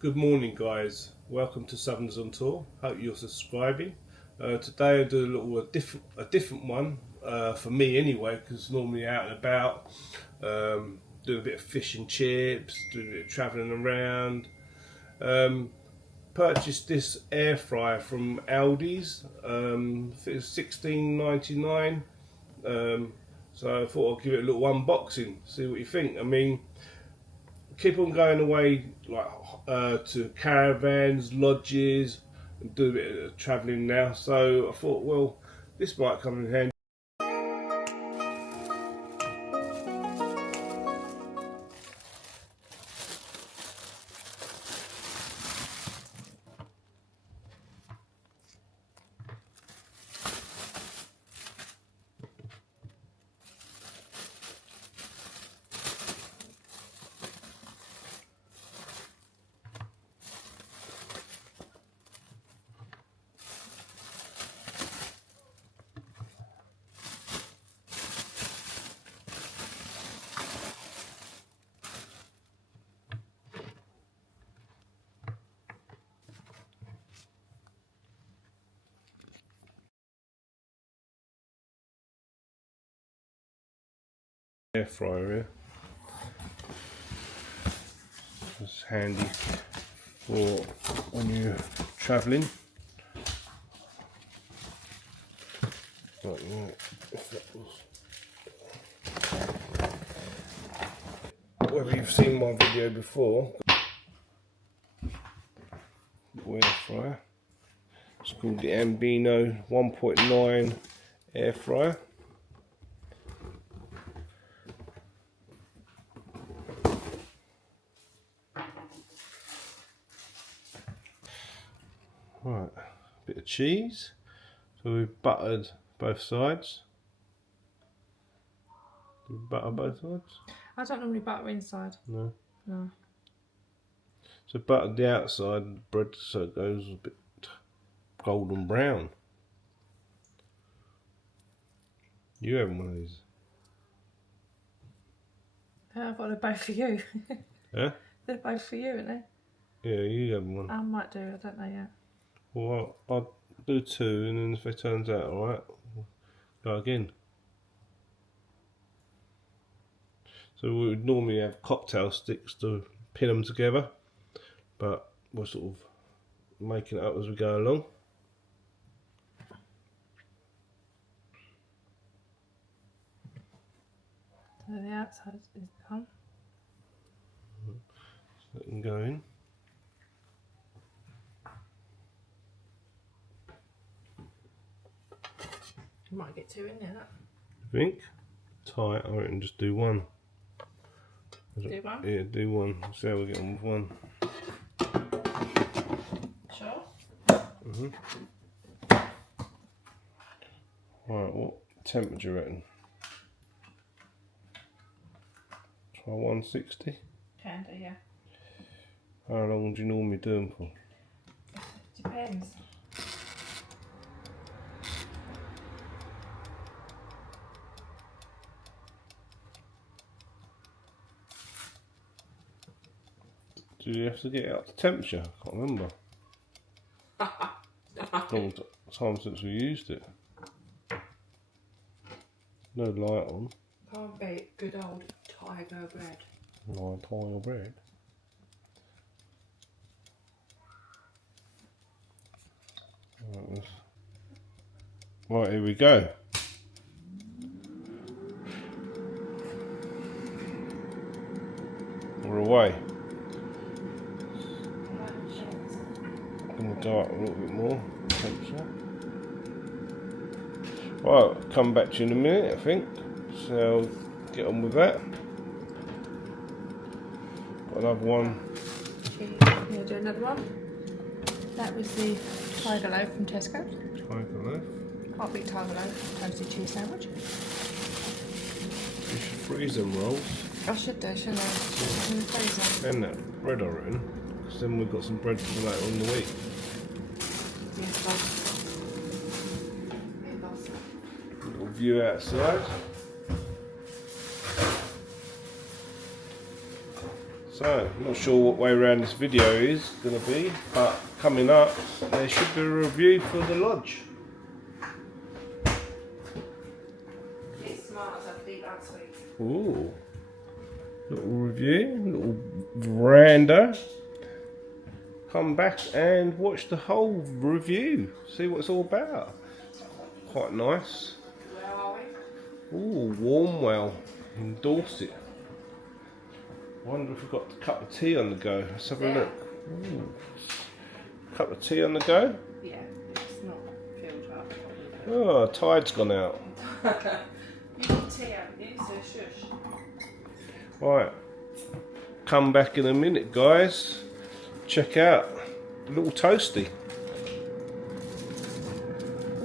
Good morning, guys. Welcome to Southerners on Tour. Hope you're subscribing. Today I do a different one for me anyway, because normally out and about, doing a bit of fish and chips, doing a bit of travelling around. Purchased this air fryer from Aldi's. It was $16.99. So I thought I'd give it a little unboxing, see what you think. I mean, keep on going away to caravans, lodges, and do a bit of travelling now. So I thought, well, this might come in handy. Air fryer here. It's handy for when you're travelling. Whether you've seen my video before, air fryer. It's called the Ambiano 1.9 air fryer. Right, a bit of cheese. So we've buttered both sides. Do you butter both sides? I don't normally butter inside. No. No. So buttered the outside of the bread so it goes a bit golden brown. You having one of these? I've got them both for you. Huh? They're both for you, aren't they? Yeah, you having one. I might do, I don't know yet. Well, I'll do two, and then if it turns out alright, we'll go again. So we would normally have cocktail sticks to pin them together, but we're sort of making it up as we go along. So the outside is done. So it can go in. You might get two in there, look. Think? Tight, I reckon just do one. Do one? Yeah, do one. See how we get on with one. Sure. Right, what temperature you reckon? Try 160? Can do, yeah. How long do you normally do them for? Depends. Do you have to get it up to temperature? I can't remember. Long time since we used it. No light on. Can't beat good old tiger bread. No tiger bread. Right, here we go. We're away. I'm going to go up a little bit more temperature. Right, I'll come back to you in a minute, I think. So get on with that. Got another one. Yeah, do another one. That was the tiger loaf from Tesco. Tiger loaf. Can't beat tiger loaf. Toasty cheese sandwich. You should freeze them rolls. I should do, shouldn't I? In the freezer. And that bread I reckon. Because then we've got some bread for later on in the week. Yes, boss. Little view outside. So, not sure what way around this video is going to be, but coming up there should be a review for the lodge. It's smart as a big unsweet. Ooh, little review, little veranda. Come back and watch the whole review, see what it's all about. Quite nice. Where are we? Ooh, Warmwell in Dorset. Wonder if we've got a cup of tea on the go. Let's have a look. Ooh. Cup of tea on the go? Yeah, it's not filled up. Oh, tide's gone out. You've got tea, haven't you? So shush. Right, come back in a minute, guys. Check out a little toasty.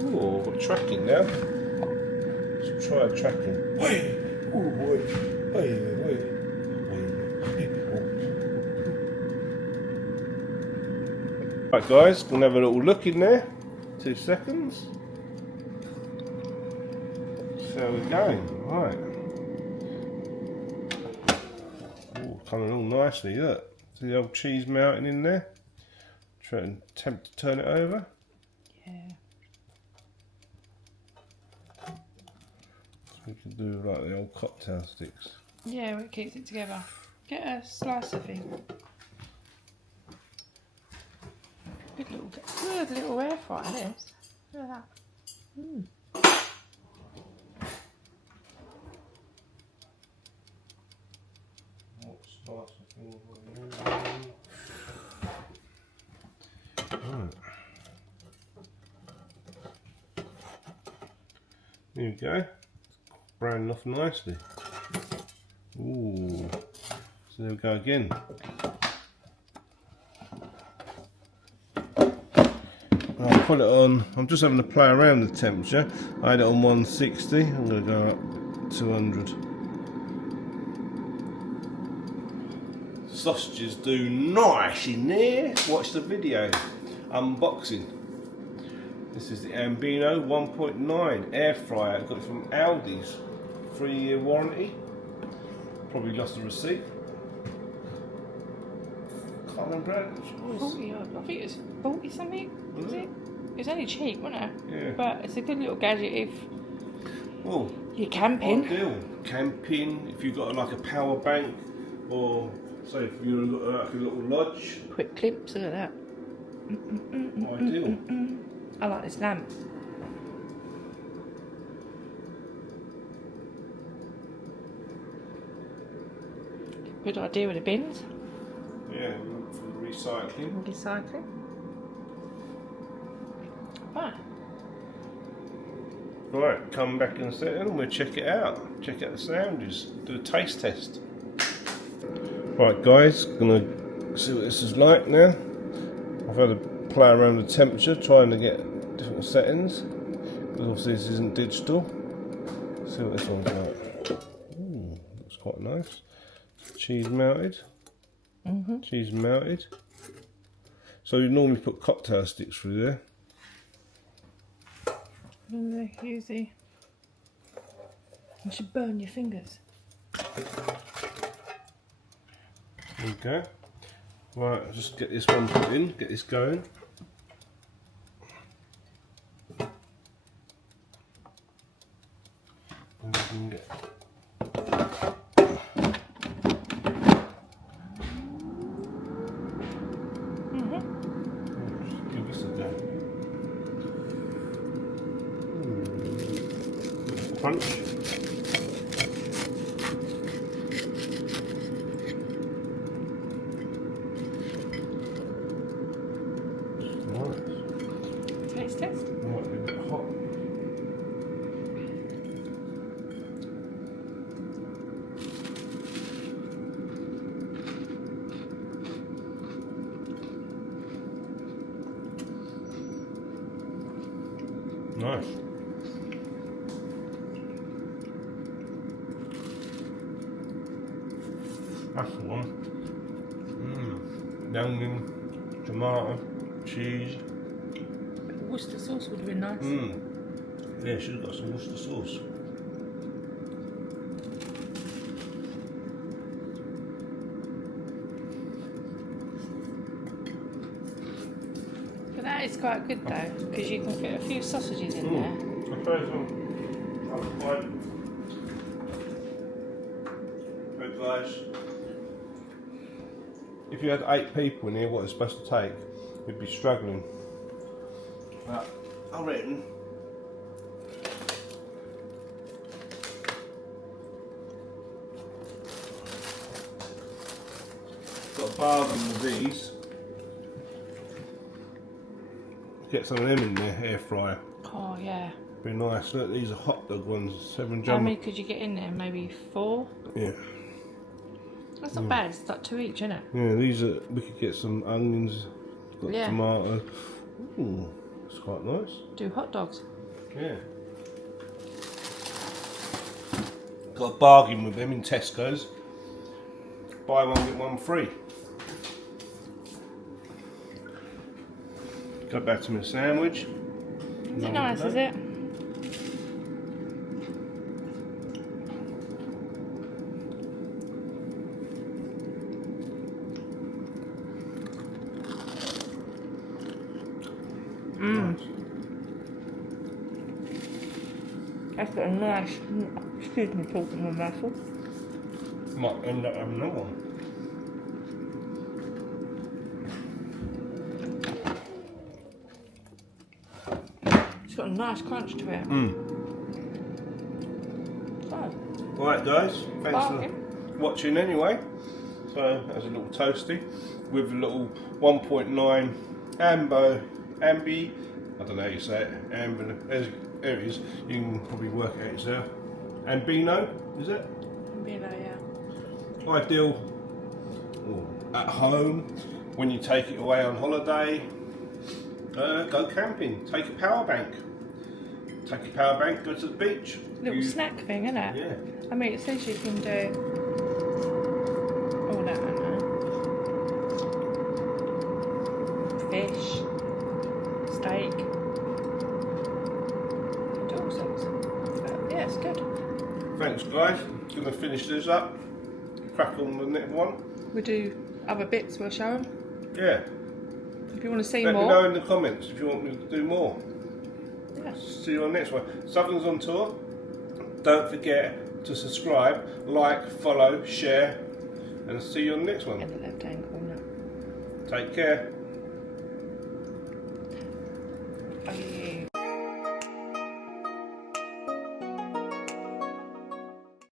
Ooh, got tracking now. Let's try tracking. Wait, oh boy, wait. Right, guys, gonna have a little look in there. 2 seconds. See how we're going. Right. Ooh, coming all nicely. Look, see the old cheese melting in there. Try and attempt to turn it over. Yeah. We can do like the old cocktail sticks. Yeah, it keeps it together. Get a slice of thing. Good little air fryer this. Look at that. Mm. Right. There you go. Browning off nicely. Ooh. So there we go again. I'll put it on. I'm just having to play around with the temperature. I had it on 160. I'm going to go up 200. Sausages do nice in there. Watch the video. Unboxing. This is the Ambiano 1.9 air fryer. I got it from Aldi's. 3-year warranty. Probably lost the receipt. Can't remember how much it was. 40 odd. I think it was 40 something. Was it? It was only cheap, wasn't it? Yeah. But it's a good little gadget if Well, you're camping. ideal. Camping, if you've got like a power bank, or say if you're like a little lodge. Quick clips, look at that. Ideal. I like this lamp. Good idea with the bins. Yeah, for the recycling. Recycling. Right. Right, come back in a second and we'll check it out. Check out the sandwiches. Do a taste test. Right guys, gonna see what this is like now. I've had to play around with the temperature, trying to get different settings. Because obviously this isn't digital. See what this one's like. Ooh, looks quite nice. Cheese melted. Cheese melted. So you normally put cocktail sticks through there. Easy. You should burn your fingers. Okay. Right, I'll just get this one put in, get this going. And we can get just give this a go. Crunch. Taste test. Might be a bit hot. Nice. That's the one. Onion, tomato, cheese. Worcester sauce would have been nice. Yeah, should have got some Worcester sauce. is quite good though, because you can fit a few sausages in there. I suppose But guys, if you had 8 people in here, what it's supposed to take, we'd be struggling. But I reckon got a bargain with these. Get some of them in there, air fryer. Oh yeah. Be nice. Look, these are hot dog ones, 7 How jumbo. many could you get in there? Maybe 4? Yeah. That's not bad, it's like 2 each, isn't it? Yeah, these are, we could get some onions, got Yeah. tomato. Ooh, it's quite nice. Do hot dogs. Yeah. Got a bargain with them in Tesco's. Buy one, get one free. Go back to my sandwich. Is it nice, is it? Nice. That's got a nice, excuse me talking on muscle. Might end up having another one. It's got a nice crunch to it. So, Right guys, thanks bargain. for watching anyway. So there's a little toasty with a little 1.9 Ambi, I don't know how you say it, there it is, you can probably work it out yourself. Ambino, is it? Ambiano, yeah. Ideal at home, when you take it away on holiday, go camping, take a power bank. Take your power bank, go to the beach. Little snack thing, isn't it? Yeah. I mean, it says you can do all that, I know. Fish, steak, and all sorts. But yeah, it's good. Thanks guys, gonna finish this up, crack on the next one. We do other bits, we'll show them. Yeah. If you want to see Let more. me know in the comments if you want me to do more. Yeah. See you on the next one. Southern's on tour. Don't forget to subscribe, like, follow, share, and see you on the next one. In the left hand corner. Take care. Bye.